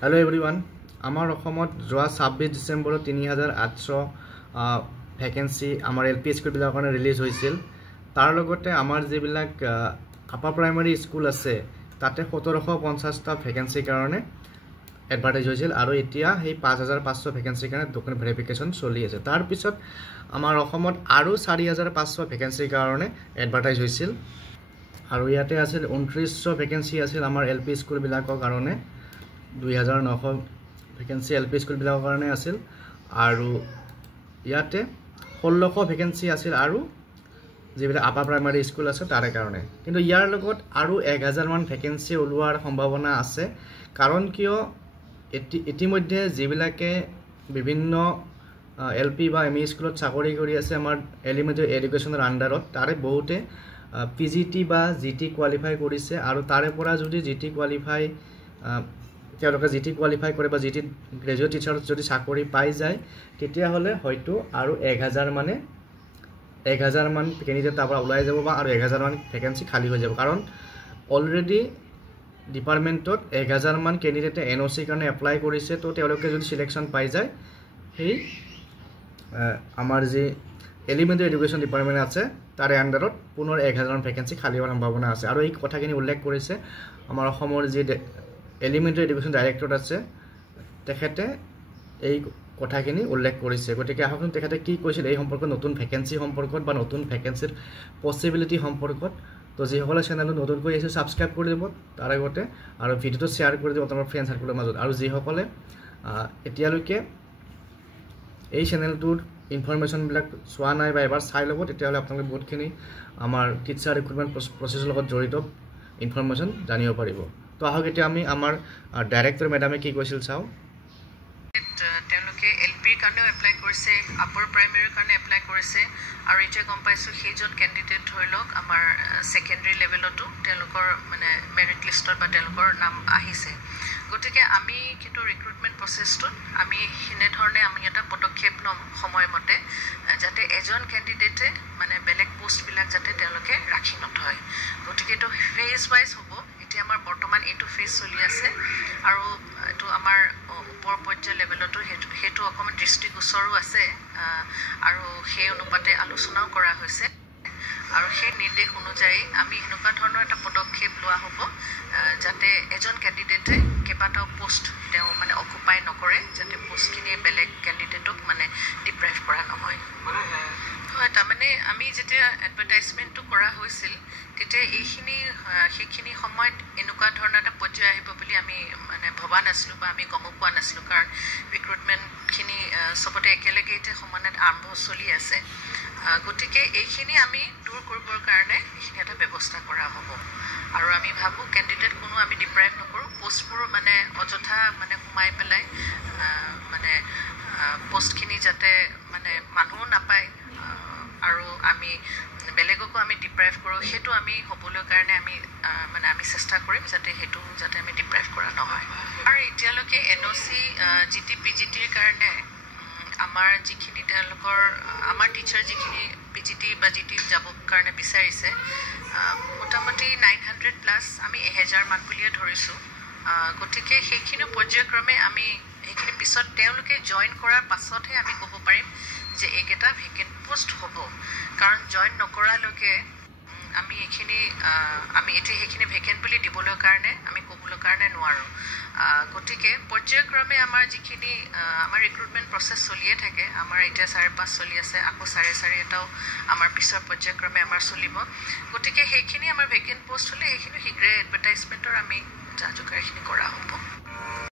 Hello everyone. Our অসমত যোৱা 26 ডিসেম্বৰত 3800 vacancy আমাৰ এলপি স্কুল বিলাকনে ৰিলিজ হৈছিল। তাৰ লগতে আমাৰ যিবিলাক আপাৰ প্ৰাইমাৰী স্কুল আছে তাতে 1750টা ভ্যাকেন্সি কাৰণে এডভাৰটাইজ হৈছিল আৰু এতিয়া সেই 5500 ভ্যাকেন্সি কাৰণে ডকুমেন্ট ভেৰিফিকেশন চলি আছে। তাৰ পিছত আমাৰ অসমত আৰু 4500 ভ্যাকেন্সি কাৰণে এডভাৰটাইজ হৈছিল আৰু ইয়াতে আছিল 2900 ভ্যাকেন্সি আছিল আমাৰ এলপি স্কুল বিলাকৰ কাৰণে 2900 ভ্যাকেন্সি এলপি স্কুল বিলাকৰ কাৰণে আছিল আৰু ইয়াতে 1600 ভ্যাকেন্সি আছিল আৰু যিবিলাক আপাৰ প্ৰাইমাৰী স্কুল আছে তাৰে কাৰণে। কিন্তু ইয়াৰ লগত আৰু 1000 মান ভ্যাকেন্সি ওলোৱাৰ সম্ভাৱনা আছে, কাৰণ কিয় ইতিমধ্যে যিবিলাকে বিভিন্ন এলপি বা এমই স্কুলত চাকৰি কৰি আছে আমাৰ এলিমেন্টাৰী এডুকেশনৰ আন্ডাৰত, তাৰে বহুতে পিজিটি বা জিটি কোৱালিফাই কৰিছে আৰু তাৰে পৰা যদি জিটি কোৱালিফাই তেওঁলোকে জিটি কোৱালিফাই কৰে বা জিটি গ্ৰেজুৱেট টিচাৰত যদি চাকৰি পাই যায় তেতিয়া হলে হয়তো আৰু 1000 মান ক্যান্ডিডেট তাৰ পৰা ওলাই যাব বা আৰু 1000 মান ভ্যাকেন্সি খালি হৈ যাব, কাৰণ অলৰেডি ডিপাৰ্টমেন্টত 1000 মান ক্যান্ডিডেটে এনওসি কাৰণে এপ্লাই কৰিছে। তো তেওঁলোকে যদি সিলেকশন পাই যায় সেই আমাৰ যে এলিমেন্টাৰী এডুকেশন ডিপাৰ্টমেন্ট আছে তাৰে আন্ডাৰত পুনৰ 1000 মান ভ্যাকেন্সি খালি হোৱাৰ সম্ভাৱনা আছে। আৰু এই কথাখিনি উল্লেখ কৰিছে আমাৰ অসমৰ যে এলিমেন্টাৰী এডুকেশন ডাইৰেক্টৰ আছে, তেখেতে এই কথাখিনি উল্লেখ কৰিছে। গতিকে আহকচোন তেখেতে কি কৈছিল এই সম্পৰ্কত, নতুন ভ্যাকেন্সি সম্পৰ্কত বা নতুন ভ্যাকেন্সিৰ পসিবিলিটি সম্পৰ্কত। তো যিসকলে চেনেলটো নতুন কৰি আছে সাবস্ক্ৰাইব কৰি দিব তাৰ আগতে আৰু ভিডিওটো শ্বেয়াৰ কৰি দিব তোমাৰ ফ্ৰেন্ড সাৰ্কেলৰ মাজত। আৰু যিসকলে এতিয়ালৈকে এই চেনেলটোৰ ইনফৰমেশন বিলাক চোৱা নাই বা এবাৰ চাই ল'ব, তেতিয়াহ'লে আপোনালোকে বহুতখিনি আমাৰ টিচাৰ ৰিক্ৰুটমেন্ট প্ৰসেছৰ লগত জড়িত ইনফৰমেশন জানিব পাৰিব। তো আহক এতিয়া আমি আমাৰ ডাইৰেক্টৰ মেডামে কি কৈছিল চাও। তেওঁলোকে এলপিৰ কাৰণেও এপ্লাই কৰিছে, আপাৰ প্ৰাইমাৰীৰ কাৰণে এপ্লাই কৰিছে আৰু এতিয়া গম পাইছো সেইজন ক্যান্ডিডেট ধৰি লওক আমাৰ সেকেন্ডাৰী লেভেলতো তেওঁলোকৰ মানে মেৰিট লিষ্টত বা তেওঁলোকৰ নাম আহিছে। গতিকে আমি কিন্তু ৰিক্ৰুটমেন্ট প্ৰসেছটোত আমি হিনে ধৰণে আমি এটা পদক্ষেপ লম সময়মতে, যাতে এজন ক্যান্ডিডেটে মানে বেলেগ পোষ্ট বিলাক যাতে তেওঁলোকে ৰাখি নথয়। গতিকে এইটো ফেজ ওয়াইজ হ'ব। এতিয়া আমাৰ বৰ্তমান এইটো ফেজ চলি আছে আৰু এইটো আমাৰ ওপৰ পৰ্যায়ৰ লেভেলতো হেতু অকমান দৃষ্টিগোচৰো আছে আৰু সেই অনুপাতে আলোচনাও কৰা হৈছে আৰু সেই নিৰ্দেশ অনুযায়ী আমি এনেকুৱা ধৰণৰ এটা পদক্ষেপ লোৱা হ'ব যাতে এজন ক্যান্ডিডেটে কেইবাটাও পোষ্ট তেওঁ মানে অকুপাই নকৰে, যাতে পোষ্টখিনি বেলেগ ক্যান্ডিডেটক মানে ডিপ্ৰাইভ কৰা নহয়। হয়, তাৰমানে আমি যেতিয়া এডভাৰটাইজমেন্টটো কৰা হৈছিল তেতিয়া সেইখিনি সময়ত এনেকুৱা ধৰণৰ এটা পৰ্যায় আহিব বুলি আমি মানে ভবা নাছিলো বা আমি গম পোৱা নাছিলো, কাৰণ ৰিক্ৰুটমেন্টখিনি সবতে একেলগে এতিয়া সমানে আৰম্ভ চলি আছে। গতিকে এইখিনি আমি দূৰ কৰিবৰ কাৰণে এইখিনি এটা ব্যৱস্থা কৰা হ'ব আৰু আমি ভাবো ক্যান্ডিডেট কোনো আমি ডিপ্ৰাইভ নকৰো, পোষ্টবোৰ মানে অযথা মানে সোমাই পেলাই মানে পোষ্টখিনি যাতে মানে মানুহ নাপায় আৰু আমি বেলেগকো আমি ডিপ্ৰাইভ কৰোঁ, সেইটো আমি হ'বলৈ কাৰণে আমি মানে আমি চেষ্টা কৰিম যাতে সেইটো যাতে আমি ডিপ্ৰাইভ কৰা নহয়। আৰু এতিয়ালৈকে এনওসি জিটি পিজিটিৰ কাৰণে আমাৰ যিখিনি তেওঁলোকৰ আমাৰ টিচাৰ যিখিনি পিজিটি বা জিটি যাবৰ কাৰণে বিচাৰিছে মোটামুটি 900+ আমি 1000 মান বুলিয়ে ধৰিছো। গতিকে সেইখিনি পৰ্যায়ক্ৰমে আমি সেইখিনি পিছত তেওঁলোকে জইন কৰাৰ পাছতহে আমি ক'ব পাৰিম যে এইকেইটা ভেকেন্ট পোষ্ট হ'ব, কাৰণ জইন নকৰালৈকে আমি এইখিনি আমি এতিয়া সেইখিনি ভেকেন্ট বুলি দিবলৈ কাৰণে আমি ক'বলৈ কাৰণে নোৱাৰো। গতিকে পৰ্যায়ক্ৰমে আমাৰ যিখিনি আমাৰ ৰিক্ৰুটমেন্ট প্ৰসেছ চলিয়ে থাকে, আমাৰ এতিয়া 5.5 চলি আছে, আকৌ 4.5 এটাও আমাৰ পিছৰ পৰ্যায়ক্ৰমে আমাৰ চলিব। গতিকে সেইখিনি আমাৰ ভেকেন্ট পোষ্ট হ'লে সেইখিনি শীঘ্ৰে এডভাৰটাইজমেন্টৰ আমি যা যোগাৰখিনি কৰা হ'ব।